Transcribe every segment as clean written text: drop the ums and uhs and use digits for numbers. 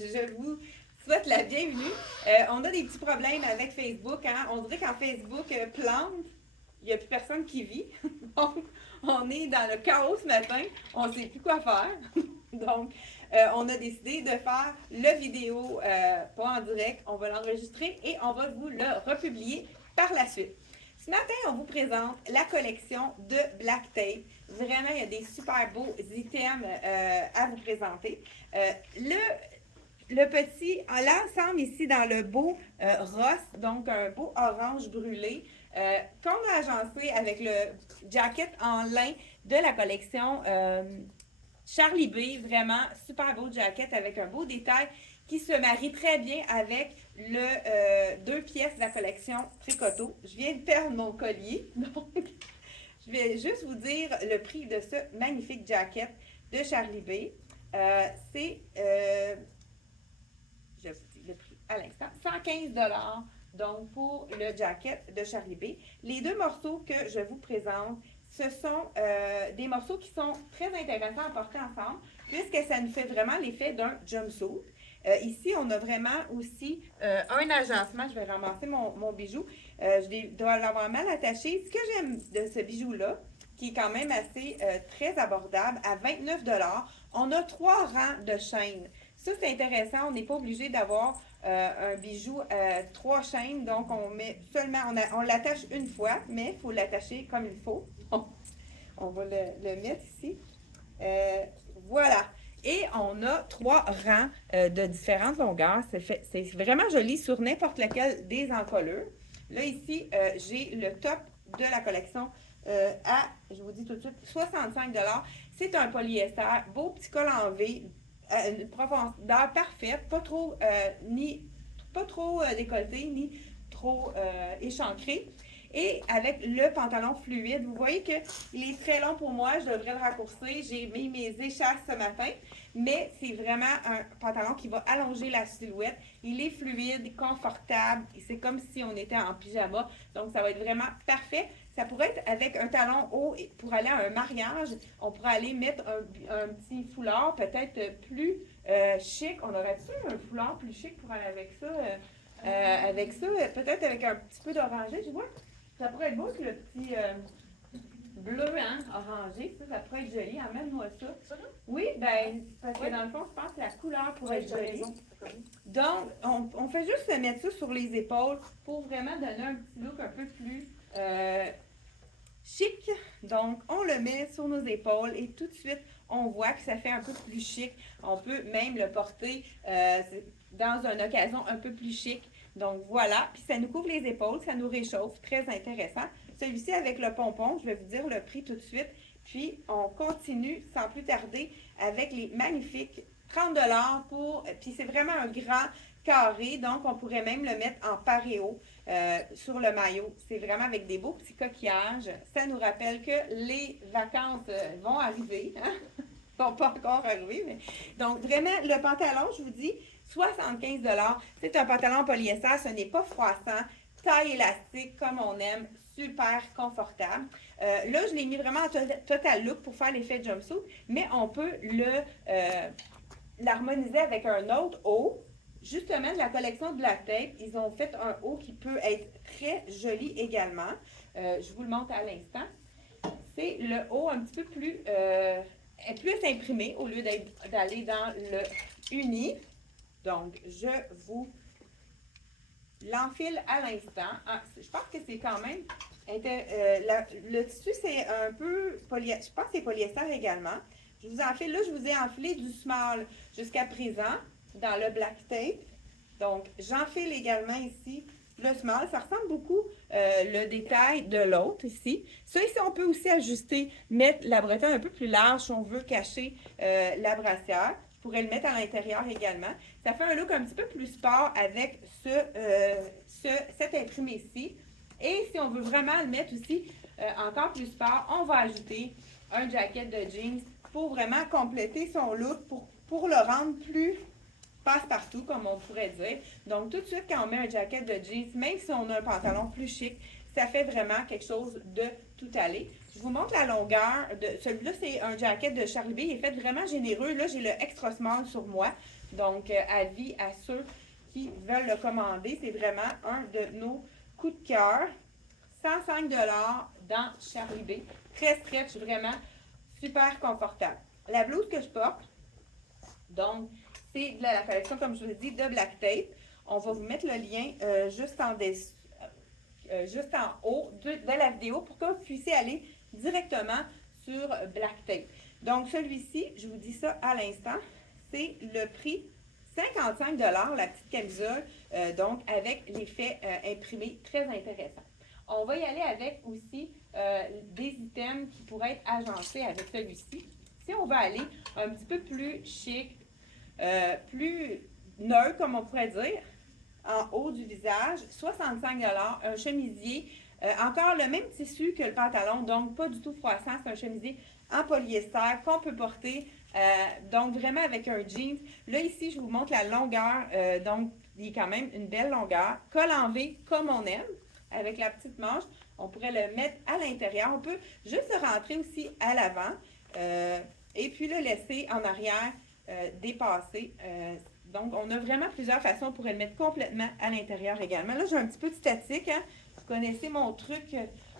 je vous souhaite la bienvenue. On a des petits problèmes avec Facebook. Hein? On dirait quand Facebook plante, il n'y a plus personne qui vit. Donc, on est dans le chaos ce matin. On ne sait plus quoi faire. Donc, on a décidé de faire le vidéo, pas en direct. On va l'enregistrer et on va vous le republier par la suite. Ce matin, on vous présente la collection de Black Tape. Vraiment, il y a des super beaux items à vous présenter. Le petit, l'ensemble ici dans le beau rose, donc un beau orange brûlé, qu'on a agencé avec le jacket en lin de la collection Charlie B. Vraiment super beau jacket avec un beau détail qui se marie très bien avec le 2 pièces de la collection Tricoto. Je viens de perdre mon collier, donc je vais juste vous dire le prix de ce magnifique jacket de Charlie B. C'est, je vous dis le prix à l'instant, 115 $. Donc, pour le jacket de Charlie B. Les deux morceaux que je vous présente, ce sont des morceaux qui sont très intéressants à porter ensemble, puisque ça nous fait vraiment l'effet d'un jumpsuit. Ici, on a vraiment aussi un agencement. Je vais ramasser mon bijou. Je dois l'avoir mal attaché. Ce que j'aime de ce bijou-là, qui est quand même assez très abordable, à 29 $, on a 3 rangs de chaînes. Ça, c'est intéressant. On n'est pas obligé d'avoir un bijou 3 chaînes. Donc, on met seulement, on l'attache une fois, mais il faut l'attacher comme il faut. On va le mettre ici. Voilà. Et on a 3 rangs de différentes longueurs. C'est vraiment joli sur n'importe lequel des encolures. Là, ici, j'ai le top de la collection à, je vous dis tout de suite, 65 $. C'est un polyester, beau petit col en V, une profondeur parfaite, pas trop, décolleté, ni trop échancré. Et avec le pantalon fluide, vous voyez qu'il est très long pour moi, je devrais le raccourcir. J'ai mis mes échasses ce matin, mais c'est vraiment un pantalon qui va allonger la silhouette. Il est fluide, confortable, c'est comme si on était en pyjama, donc ça va être vraiment parfait. Ça pourrait être avec un talon haut pour aller à un mariage. On pourrait aller mettre un petit foulard peut-être plus chic. On aurait-tu un foulard plus chic pour aller avec ça? Peut-être avec un petit peu d'orangé, je vois. Ça pourrait être beau que le petit bleu, hein, orangé, ça pourrait être joli. Emmène-moi ça. Ça là? Oui, ben, parce que dans le fond, je pense que la couleur pourrait être jolie. Donc, on fait juste mettre ça sur les épaules pour vraiment donner un petit look un peu plus chic. Donc, on le met sur nos épaules et tout de suite, on voit que ça fait un peu plus chic. On peut même le porter dans une occasion un peu plus chic. Donc, voilà. Puis, ça nous couvre les épaules, ça nous réchauffe. Très intéressant. Celui-ci avec le pompon, je vais vous dire le prix tout de suite. Puis, on continue sans plus tarder avec les magnifiques 30 $ pour... Puis, c'est vraiment un grand carré. Donc, on pourrait même le mettre en paréo sur le maillot. C'est vraiment avec des beaux petits coquillages. Ça nous rappelle que les vacances vont arriver. Hein? Ils ne sont pas encore arrivés. Mais... Donc, vraiment, le pantalon, je vous dis, 75 $. C'est un pantalon polyester. Ce n'est pas froissant. Taille élastique, comme on aime. Super confortable. Là, je l'ai mis vraiment en total look pour faire l'effet jumpsuit. Mais on peut l'harmoniser avec un autre haut. Justement, de la collection de Black Tape, ils ont fait un haut qui peut être très joli également. Je vous le montre à l'instant. C'est le haut un petit peu plus imprimé au lieu d'aller dans le uni. Donc, je vous l'enfile à l'instant. Ah, je pense que c'est quand même... le tissu, c'est un peu polyester. Je pense que c'est polyester également. Je vous enfile, là, je vous ai enfilé du small jusqu'à présent dans le Black Tape. Donc, j'enfile également ici le small. Ça ressemble beaucoup le détail de l'autre ici. Ça, ici, on peut aussi ajuster, mettre la bretelle un peu plus large si on veut cacher la brassière. Je pourrais le mettre à l'intérieur également. Ça fait un look un petit peu plus sport avec cet imprimé-ci. Et si on veut vraiment le mettre aussi encore plus sport, on va ajouter un jacket de jeans pour vraiment compléter son look, pour le rendre plus passe-partout, comme on pourrait dire. Donc, tout de suite, quand on met un jacket de jeans, même si on a un pantalon plus chic, ça fait vraiment quelque chose de tout aller. Je vous montre la longueur. Celui-là, c'est un jacket de Charlie B. Il est fait vraiment généreux. Là, j'ai le extra small sur moi. Donc, avis à ceux qui veulent le commander. C'est vraiment un de nos coups de cœur. 105 dans Charlie B. Très stretch, vraiment super confortable. La blouse que je porte, donc, c'est de la collection, comme je vous l'ai dit, de Black Tape. On va vous mettre le lien juste en haut de la vidéo pour que vous puissiez aller directement sur Black Tape. Donc, celui-ci, je vous dis ça à l'instant, c'est le prix 55 la petite camisole, donc avec l'effet imprimé très intéressant. On va y aller avec aussi des items qui pourraient être agencés avec celui-ci. Si on va aller un petit peu plus chic, plus neutre, comme on pourrait dire, en haut du visage, 65 un chemisier, encore le même tissu que le pantalon, donc pas du tout froissant, c'est un chemisier en polyester qu'on peut porter, donc vraiment avec un jeans. Là ici, je vous montre la longueur, donc il est quand même une belle longueur, col en V comme on aime, avec la petite manche, on pourrait le mettre à l'intérieur, on peut juste le rentrer aussi à l'avant, et puis le laisser en arrière dépasser. Donc, on a vraiment plusieurs façons pour le mettre complètement à l'intérieur également. Là, j'ai un petit peu de statique. Hein? Vous connaissez mon truc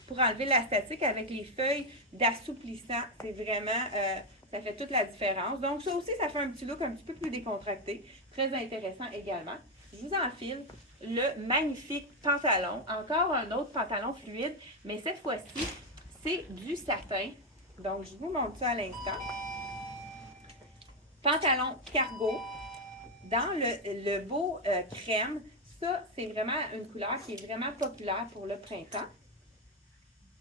pour enlever la statique avec les feuilles d'assouplissant. C'est vraiment, ça fait toute la différence. Donc, ça aussi, ça fait un petit look un petit peu plus décontracté. Très intéressant également. Je vous enfile le magnifique pantalon. Encore un autre pantalon fluide, mais cette fois-ci, c'est du satin. Donc, je vous montre ça à l'instant. Pantalon cargo dans le beau crème. Ça, c'est vraiment une couleur qui est vraiment populaire pour le printemps.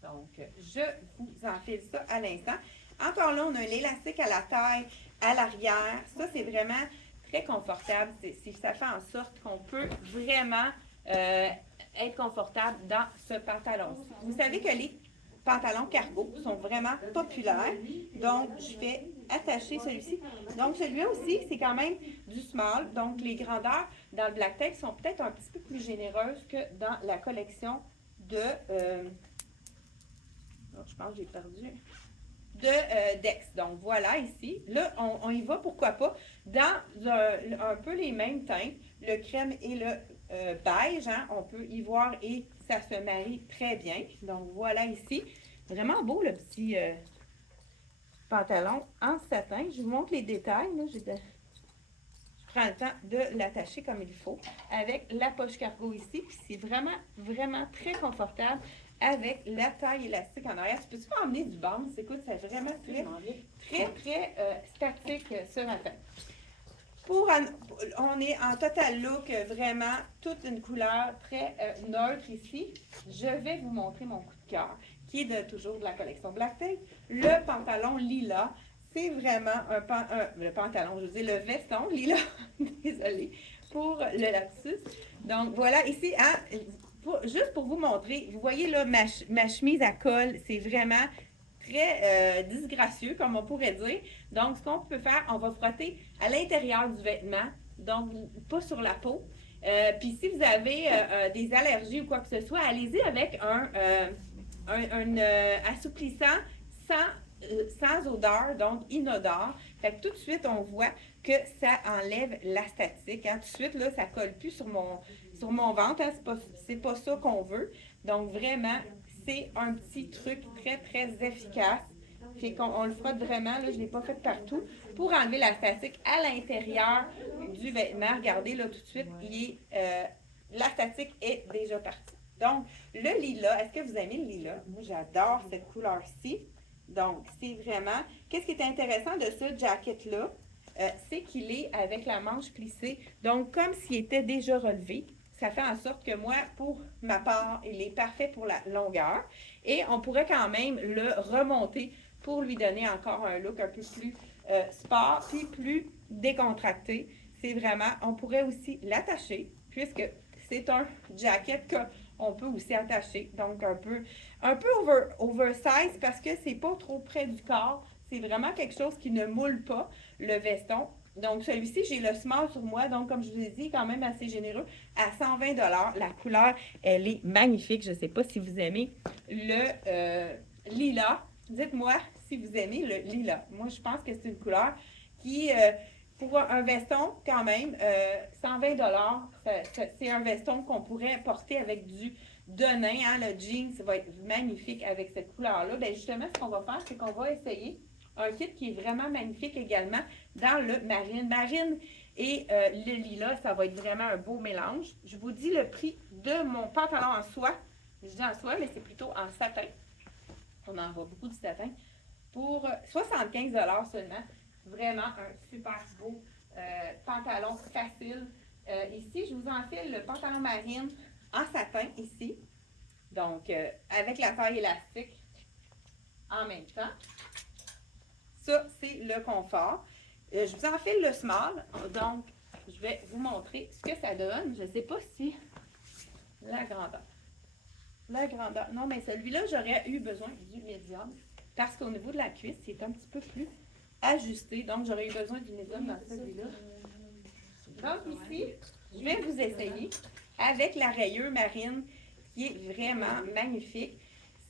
Donc, je vous enfile ça à l'instant. Encore là, on a l'élastique à la taille, à l'arrière. Ça, c'est vraiment très confortable. Ça fait en sorte qu'on peut vraiment être confortable dans ce pantalon. Vous savez que les pantalons cargo sont vraiment populaires. Donc, je vais attacher celui-ci. Donc, celui-là aussi, c'est quand même du small. Donc, les grandeurs dans le Black Tape sont peut-être un petit peu plus généreuses que dans la collection de... je pense que j'ai perdu. De Dex. Donc, voilà ici. Là, on y va, pourquoi pas, dans un peu les mêmes teintes, le crème et le beige. Hein, on peut y voir et ça se marie très bien. Donc, voilà ici. Vraiment beau, le petit pantalon en satin. Je vous montre les détails. Là, je prends le temps de l'attacher comme il faut avec la poche cargo ici. Puis c'est vraiment, vraiment très confortable avec la taille élastique en arrière. Tu peux-tu m'emmener du bounce? Écoute, c'est vraiment très statique ce matin. On est en total look, vraiment toute une couleur très neutre ici. Je vais vous montrer mon coup de cœur, qui est toujours de la collection Black Tape. Le pantalon lilas, c'est vraiment le pantalon, je veux dire le veston lilas, désolée pour le lapsus. Donc voilà, ici, hein, juste pour vous montrer, vous voyez là, ma chemise à col, c'est vraiment très disgracieux, comme on pourrait dire. Donc, ce qu'on peut faire, on va frotter à l'intérieur du vêtement, donc pas sur la peau. Puis, si vous avez des allergies ou quoi que ce soit, allez-y avec un assouplissant sans odeur, donc inodore. Fait que tout de suite, on voit que ça enlève la statique. Hein. Tout de suite, là, ça ne colle plus sur mon ventre. Hein. C'est pas ça qu'on veut. Donc, vraiment, c'est un petit truc très efficace. Fait qu'on le frotte vraiment, là, je ne l'ai pas fait partout, pour enlever la statique à l'intérieur du vêtement. Regardez, là, tout de suite, la statique est déjà partie. Donc, le lilas, est-ce que vous aimez le lilas? Moi, j'adore cette couleur-ci. Donc, c'est vraiment... Qu'est-ce qui est intéressant de ce jacket-là? C'est qu'il est avec la manche plissée. Donc, comme s'il était déjà relevé. Ça fait en sorte que moi, pour ma part, il est parfait pour la longueur. Et on pourrait quand même le remonter pour lui donner encore un look un peu plus sport, puis plus décontracté. C'est vraiment, on pourrait aussi l'attacher, puisque c'est un jacket qu'on peut aussi attacher. Donc, un peu oversize parce que c'est pas trop près du corps. C'est vraiment quelque chose qui ne moule pas le veston. Donc, celui-ci, j'ai le small sur moi. Donc, comme je vous ai dit, quand même assez généreux. À 120 $. La couleur, elle est magnifique. Je ne sais pas si vous aimez le lilas. Dites-moi si vous aimez le lilas. Moi, je pense que c'est une couleur qui pour un veston, quand même, 120 c'est un veston qu'on pourrait porter avec du denim. Hein, le jean, ça va être magnifique avec cette couleur-là. Bien, justement, ce qu'on va faire, c'est qu'on va essayer un kit qui est vraiment magnifique également dans le marine. Marine et le lilas, ça va être vraiment un beau mélange. Je vous dis le prix de mon pantalon en soie. Je dis en soie, mais c'est plutôt en satin. On en voit beaucoup du satin. Pour 75 seulement. Vraiment un super beau pantalon facile. Ici, je vous enfile le pantalon marine en satin ici. Donc, avec la taille élastique en même temps. Ça, c'est le confort. Je vous enfile le small. Donc, je vais vous montrer ce que ça donne. Je ne sais pas si la grandeur. La grandeur. Non, mais celui-là, j'aurais eu besoin du médium. Parce qu'au niveau de la cuisse, c'est un petit peu plus ajusté. Donc, j'aurais eu besoin du médium dans celui-là. Donc, ici, je vais vous essayer avec la rayure marine qui est vraiment magnifique.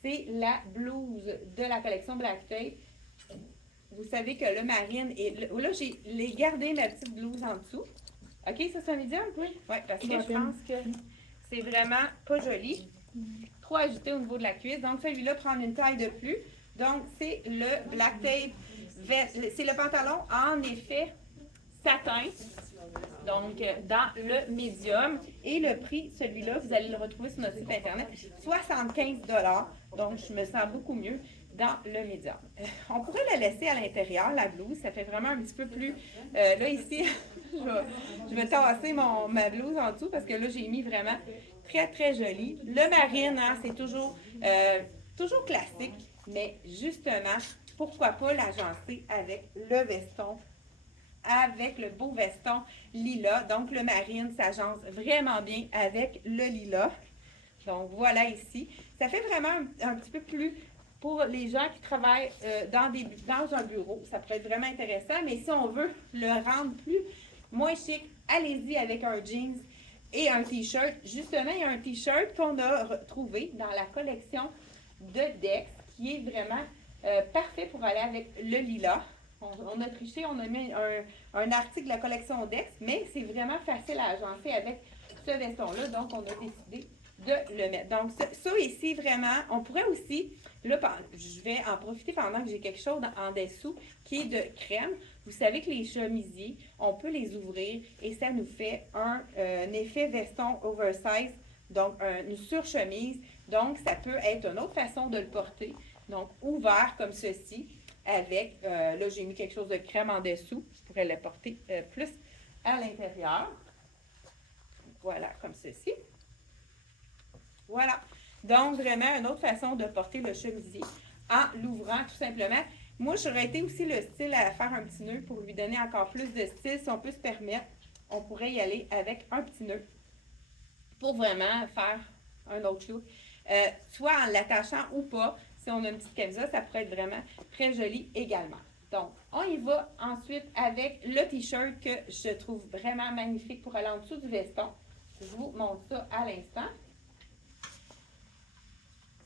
C'est la blouse de la collection Black Tape. Vous savez que le marine est... Là, j'ai gardé ma petite blouse en dessous. OK, ça c'est un médium? Oui. Oui, parce que je pense que c'est vraiment pas joli. Trop ajusté au niveau de la cuisse. Donc, celui-là prend une taille de plus. Donc, c'est le Black Tape. C'est le pantalon en effet satin. Donc, dans le médium. Et le prix, celui-là, vous allez le retrouver sur notre site internet, 75 $. Donc, je me sens beaucoup mieux dans le médium. On pourrait la laisser à l'intérieur, la blouse. Ça fait vraiment un petit peu plus... là, ici, je vais tasser ma blouse en dessous parce que là, j'ai mis vraiment très, très joli. Le marine, hein, c'est toujours classique, mais justement, pourquoi pas l'agencer avec le veston, avec le beau veston lilas. Donc, le marine s'agence vraiment bien avec le lilas. Donc, voilà ici. Ça fait vraiment un petit peu plus pour les gens qui travaillent dans un bureau. Ça pourrait être vraiment intéressant, mais si on veut le rendre moins chic, allez-y avec un jeans et un t-shirt. Justement, il y a un t-shirt qu'on a retrouvé dans la collection de Dex qui est vraiment parfait pour aller avec le lilas. On a triché, on a mis un article de la collection Dex, mais c'est vraiment facile à agencer avec ce veston-là. Donc, on a décidé de le mettre. Donc, ça ici, vraiment, on pourrait aussi, là, je vais en profiter pendant que j'ai quelque chose en dessous qui est de crème. Vous savez que les chemisiers, on peut les ouvrir et ça nous fait un effet veston oversize, donc une surchemise. Donc, ça peut être une autre façon de le porter. Donc, ouvert comme ceci, avec, là, j'ai mis quelque chose de crème en dessous. Je pourrais le porter plus à l'intérieur. Voilà, comme ceci. Voilà. Donc, vraiment, une autre façon de porter le chemisier en l'ouvrant tout simplement. Moi, j'aurais été aussi le style à faire un petit nœud pour lui donner encore plus de style. Si on peut se permettre, on pourrait y aller avec un petit nœud pour vraiment faire un autre look. Soit en l'attachant ou pas. Si on a une petite camisa, ça pourrait être vraiment très joli également. Donc, on y va ensuite avec le t-shirt que je trouve vraiment magnifique pour aller en dessous du veston. Je vous montre ça à l'instant.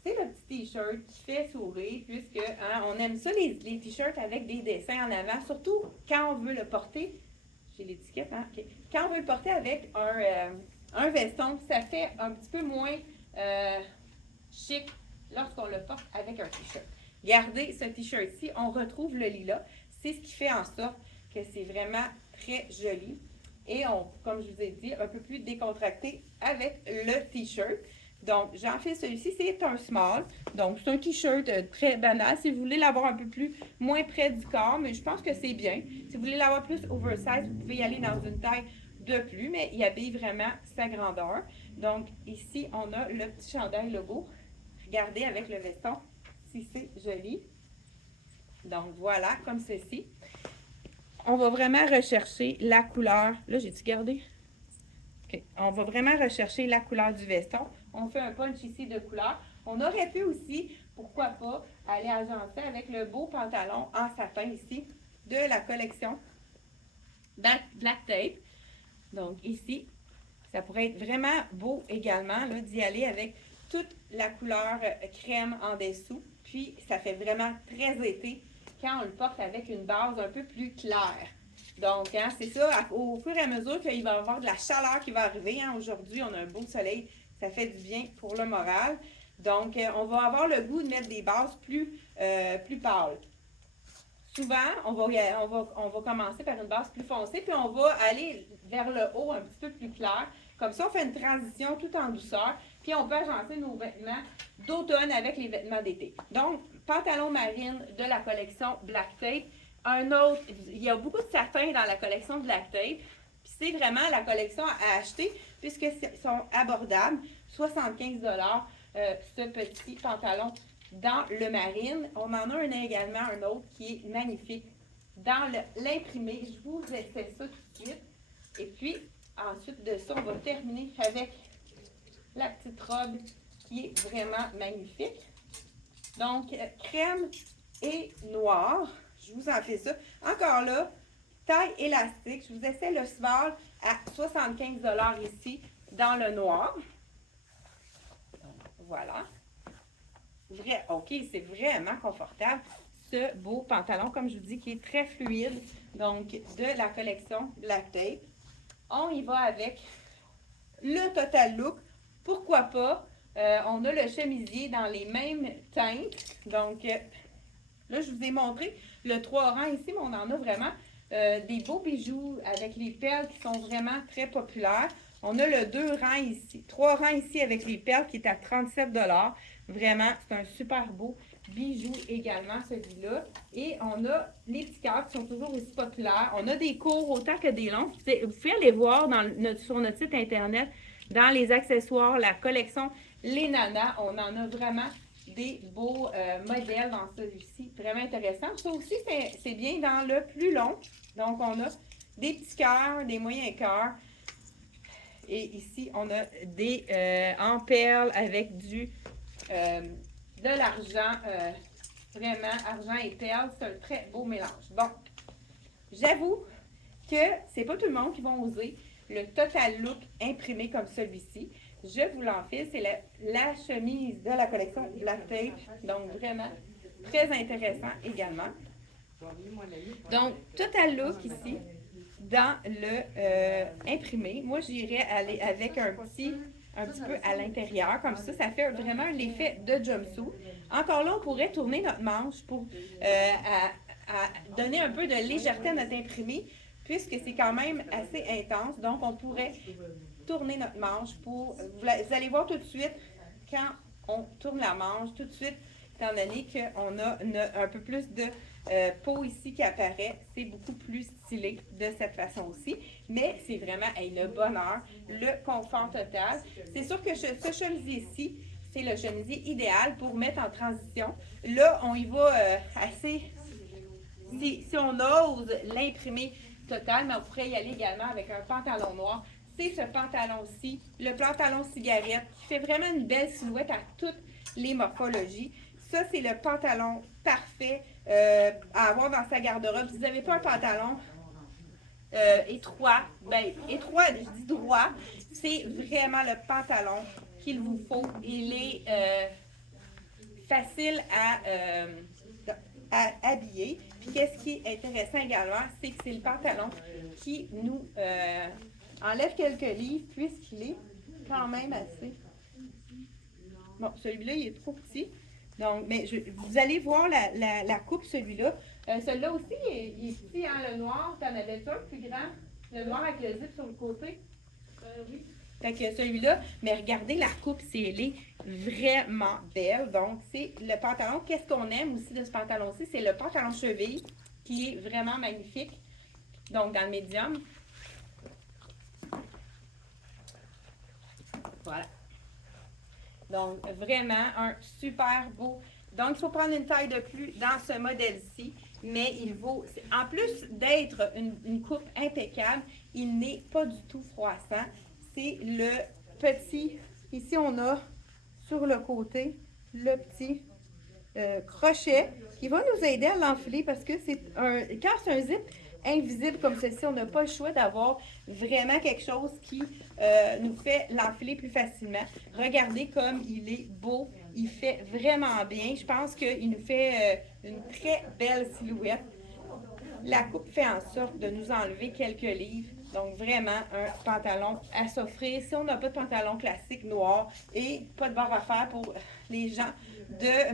C'est le petit t-shirt qui fait sourire, puisque hein, on aime ça, les t-shirts avec des dessins en avant, surtout quand on veut le porter. J'ai l'étiquette, hein? Okay. Quand on veut le porter avec un veston, ça fait un petit peu moins chic lorsqu'on le porte avec un t-shirt. Regardez ce t-shirt-ci, on retrouve le lilas. C'est ce qui fait en sorte que c'est vraiment très joli. Et comme je vous ai dit, un peu plus décontracté avec le t-shirt. Donc, j'en fais celui-ci, c'est un small. Donc, c'est un t-shirt très banal. Si vous voulez l'avoir un peu moins près du corps, mais je pense que c'est bien. Si vous voulez l'avoir plus oversize, vous pouvez y aller dans une taille de plus, mais il habille vraiment sa grandeur. Donc, ici, on a le petit chandail logo. Regardez avec le veston, si c'est joli. Donc, voilà, comme ceci. On va vraiment rechercher la couleur. Là, j'ai-tu gardé? OK. On va vraiment rechercher la couleur du veston. On fait un punch ici de couleur. On aurait pu aussi, pourquoi pas, aller agencer avec le beau pantalon en satin ici de la collection Black Tape. Donc, ici, ça pourrait être vraiment beau également d'y aller avec toute la couleur crème en dessous. Puis, ça fait vraiment très été quand on le porte avec une base un peu plus claire. Donc, hein, c'est ça, au fur et à mesure qu'il va y avoir de la chaleur qui va arriver, hein, aujourd'hui, on a un beau soleil, ça fait du bien pour le moral. Donc, on va avoir le goût de mettre des bases plus pâles. Souvent, on va commencer par une base plus foncée, puis on va aller vers le haut un petit peu plus clair. Comme ça, on fait une transition tout en douceur, puis on peut agencer nos vêtements d'automne avec les vêtements d'été. Donc, pantalon marine de la collection Black Tape. Un autre, il y a beaucoup de satins dans la collection Black Tape, puis c'est vraiment la collection à acheter, puisqu'ils sont abordables, 75 ce petit pantalon dans le marine. On en a également un autre qui est magnifique dans l'imprimé. Je vous essaie ça tout de suite. Et puis, ensuite de ça, on va terminer avec la petite robe qui est vraiment magnifique. Donc, crème et noir. Je vous en fais ça. Encore là, taille élastique. Je vous essaie le Sval à 75 ici dans le noir. Donc, voilà. OK, c'est vraiment confortable. Ce beau pantalon, comme je vous dis, qui est très fluide. Donc, de la collection Black Tape. On y va avec le Total Look. Pourquoi pas? On a le chemisier dans les mêmes teintes. Donc, là, je vous ai montré le 3 rangs ici, mais on en a vraiment des beaux bijoux avec les perles qui sont vraiment très populaires. On a le 2 rangs ici, 3 rangs ici avec les perles qui est à 37 $. Vraiment, c'est un super beau bijou également, celui-là. Et on a les petits cœurs qui sont toujours aussi populaires. On a des courts autant que des longs. Vous pouvez aller voir sur notre site Internet, dans les accessoires, la collection Les Nanas. On en a vraiment des beaux modèles dans celui-ci. Vraiment intéressant. Ça aussi, c'est bien dans le plus long. Donc, on a des petits cœurs, des moyens cœurs. Et ici, on a des en perles avec de l'argent, vraiment argent et perles. C'est un très beau mélange. Bon, j'avoue que c'est pas tout le monde qui va oser le Total Look imprimé comme celui-ci. Je vous l'enfile, c'est la chemise de la collection Black Tape. Donc, vraiment très intéressant également. Donc, Total Look ici, dans le imprimé. Moi, j'irais aller avec un petit peu à l'intérieur. Comme ça fait vraiment l'effet de jumpsuit. Encore là, on pourrait tourner notre manche pour à donner un peu de légèreté à notre imprimé, puisque c'est quand même assez intense. Donc, on pourrait tourner notre manche pour... Vous allez voir tout de suite, quand on tourne la manche, tout de suite, étant donné qu'on a un peu plus de peau ici qui apparaît, c'est beaucoup plus stylé de cette façon aussi. Mais c'est vraiment le bonheur, le confort total. C'est sûr que ce chemisier-ci, c'est le chemisier idéal pour mettre en transition. Là, on y va assez... Si on ose l'imprimer total, mais on pourrait y aller également avec un pantalon noir. C'est ce pantalon-ci, le pantalon cigarette, qui fait vraiment une belle silhouette à toutes les morphologies. Ça, c'est le pantalon parfait à avoir dans sa garde-robe. Si vous n'avez pas un pantalon étroit, étroit, je dis droit, c'est vraiment le pantalon qu'il vous faut. Il est facile à habiller. Puis, qu'est-ce qui est intéressant également, c'est que c'est le pantalon qui nous enlève quelques livres, puisqu'il est quand même assez... Bon, celui-là, il est trop petit. Donc, mais vous allez voir la coupe, celui-là. Celui-là aussi, il est petit, hein, le noir. Tu en avais un plus grand? Le noir avec le zip sur le côté? Oui. Fait que celui-là, mais regardez la coupe, elle est vraiment belle. Donc, c'est le pantalon. Qu'est-ce qu'on aime aussi de ce pantalon-ci? C'est le pantalon cheville qui est vraiment magnifique. Donc, dans le médium. Voilà. Donc, vraiment un super beau. Donc, il faut prendre une taille de plus dans ce modèle-ci, mais il vaut, en plus d'être une coupe impeccable, il n'est pas du tout froissant. C'est le petit, ici on a sur le côté, le petit crochet qui va nous aider à l'enfiler parce que quand c'est un zip invisible comme ceci, on n'a pas le choix d'avoir vraiment quelque chose qui nous fait l'enfiler plus facilement. Regardez comme il est beau, il fait vraiment bien. Je pense qu'il nous fait une très belle silhouette. La coupe fait en sorte de nous enlever quelques livres. Donc, vraiment, un pantalon à s'offrir. Si on n'a pas de pantalon classique noir et pas de barre à faire pour les gens de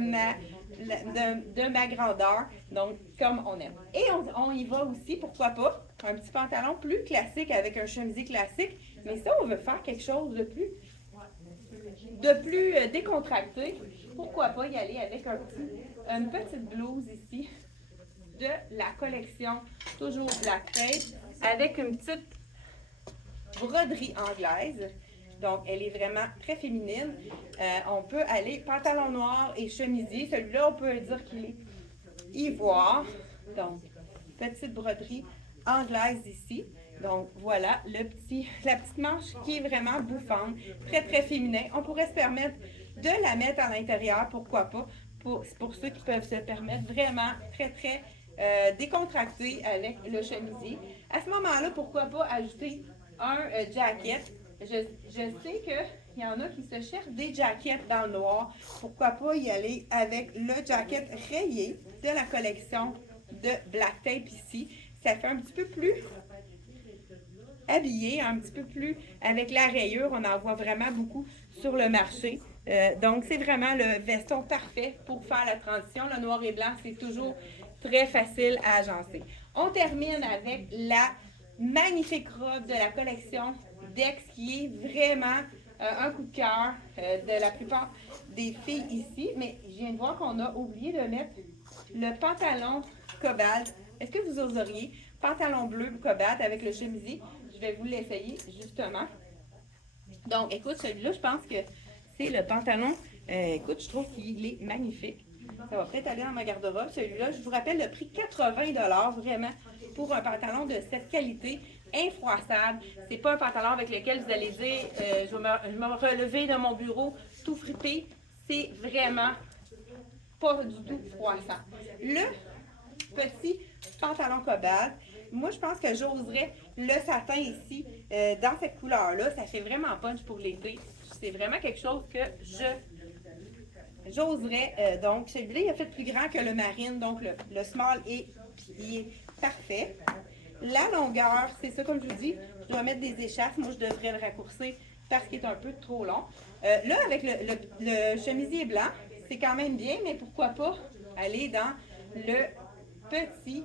ma grandeur, donc comme on aime. Et on y va aussi, pourquoi pas, un petit pantalon plus classique avec un chemisier classique. Mais si on veut faire quelque chose de plus décontracté, pourquoi pas y aller avec une petite blouse ici de la collection toujours Black Tape avec une petite broderie anglaise. Donc, elle est vraiment très féminine. On peut aller pantalon noir et chemisier. Celui-là, on peut dire qu'il est ivoire. Donc, petite broderie anglaise ici. Donc, voilà la petite manche qui est vraiment bouffante, très, très féminin. On pourrait se permettre de la mettre à l'intérieur, pourquoi pas, pour ceux qui peuvent se permettre vraiment très, très décontracté avec le chemisier. À ce moment-là, pourquoi pas ajouter un jacket. Je sais qu'il y en a qui se cherchent des jackets dans le noir. Pourquoi pas y aller avec le jacket rayé de la collection de Black Tape ici. Ça fait un petit peu plus habillé, un petit peu plus avec la rayure. On en voit vraiment beaucoup sur le marché. Donc, c'est vraiment le veston parfait pour faire la transition. Le noir et blanc, c'est toujours très facile à agencer. On termine avec la magnifique robe de la collection Dex qui est vraiment un coup de cœur de la plupart des filles ici. Mais je viens de voir qu'on a oublié de mettre le pantalon cobalt. Est-ce que vous oseriez pantalon bleu cobalt avec le chemisier? Je vais vous l'essayer justement. Donc, écoute, celui-là, je pense que c'est le pantalon. Écoute, je trouve qu'il est magnifique. Ça va peut-être aller dans ma garde-robe. Celui-là, je vous rappelle le prix 80 vraiment pour un pantalon de cette qualité, infroissable. C'est pas un pantalon avec lequel vous allez dire je vais me relever de mon bureau tout fripé. C'est vraiment pas du tout froissant. Le petit pantalon cobalt, moi je pense que j'oserais le satin ici dans cette couleur-là. Ça fait vraiment punch pour l'été. C'est vraiment quelque chose que j'oserais. Donc, celui-là, il a fait plus grand que le marine. Donc, le small est parfait. La longueur, c'est ça, comme je vous dis, je dois mettre des échappes. Moi, je devrais le raccourcir parce qu'il est un peu trop long. Là, avec le chemisier blanc, c'est quand même bien, mais pourquoi pas aller dans le petit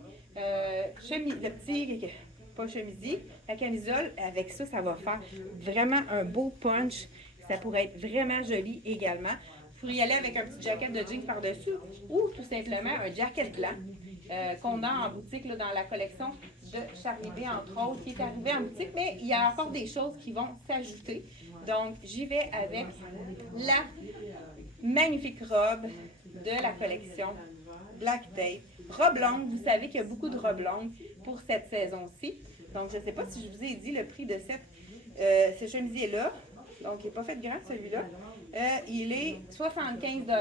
pas chemisier, la camisole. Avec ça, ça va faire vraiment un beau punch. Ça pourrait être vraiment joli également. Vous pourriez y aller avec un petit jacket de jeans par-dessus ou tout simplement un jacket blanc qu'on a en boutique là, dans la collection de Charlie B, entre autres, qui est arrivé en boutique, mais il y a encore des choses qui vont s'ajouter. Donc, j'y vais avec la magnifique robe de la collection Black Tape. Robe longue, vous savez qu'il y a beaucoup de robes longues pour cette saison-ci. Donc, je ne sais pas si je vous ai dit le prix de ce chemisier-là. Donc, il n'est pas fait grand, celui-là. Il est 75 $.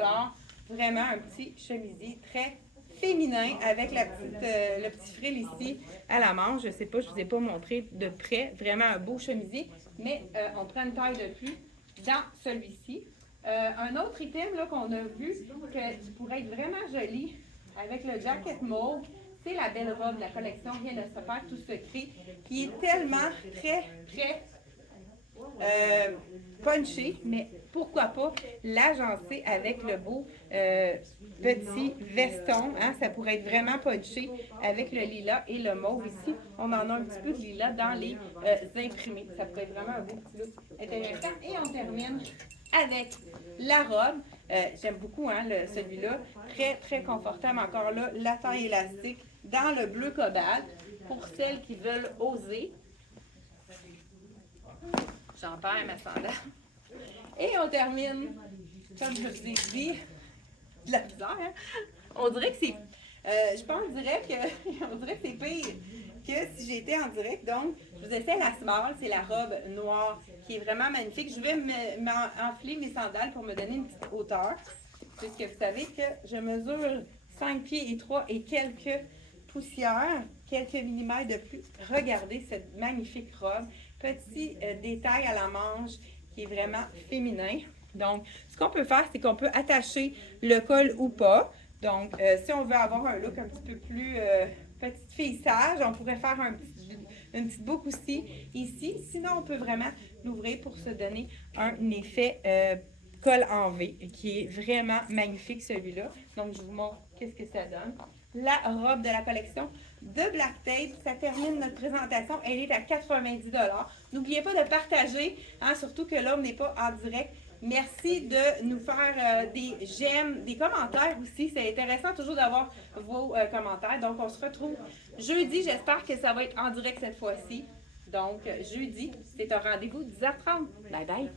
Vraiment un petit chemisier très féminin avec le petit frill ici à la manche. Je ne sais pas, je ne vous ai pas montré de près. Vraiment un beau chemisier. Mais on prend une taille de plus dans celui-ci. Un autre item qu'on a vu qui pourrait être vraiment joli avec le jacket mauve, c'est la belle robe de la collection Rien de se faire tout secret, qui est tellement très, très punché, mais pourquoi pas l'agencer avec le beau petit veston, hein? Ça pourrait être vraiment punché avec le lilas et le mauve ici. On en a un petit peu de lilas dans les imprimés. Ça pourrait être vraiment un beau petit look intéressant. Et on termine avec la robe. J'aime beaucoup hein, celui-là. Très, très confortable. Encore là, la taille élastique dans le bleu cobalt pour celles qui veulent oser. J'en perds ma sandale. Et on termine, comme je vous ai dit, de la bizarre. Hein? On dirait que c'est... on dirait que c'est pire que si j'étais en direct. Donc, je vous essaie la small, c'est la robe noire qui est vraiment magnifique. Je vais m'enfiler mes sandales pour me donner une petite hauteur. Puisque vous savez que je mesure 5 pieds et 3 et quelques poussières, quelques millimètres de plus. Regardez cette magnifique robe. Petit détail à la manche qui est vraiment féminin. Donc, ce qu'on peut faire, c'est qu'on peut attacher le col ou pas. Donc, si on veut avoir un look un petit peu plus petite fille sage. On pourrait faire une petite boucle aussi ici. Sinon, on peut vraiment l'ouvrir pour se donner un effet col en V, qui est vraiment magnifique celui-là. Donc, je vous montre qu'est-ce que ça donne. La robe de la collection de Black Tape, ça termine notre présentation. Elle est à 90 $. N'oubliez pas de partager, hein, surtout que là, on n'est pas en direct. Merci de nous faire des j'aime, des commentaires aussi. C'est intéressant toujours d'avoir vos commentaires. Donc, on se retrouve jeudi. J'espère que ça va être en direct cette fois-ci. Donc, jeudi, c'est un rendez-vous 10h30. Bye bye.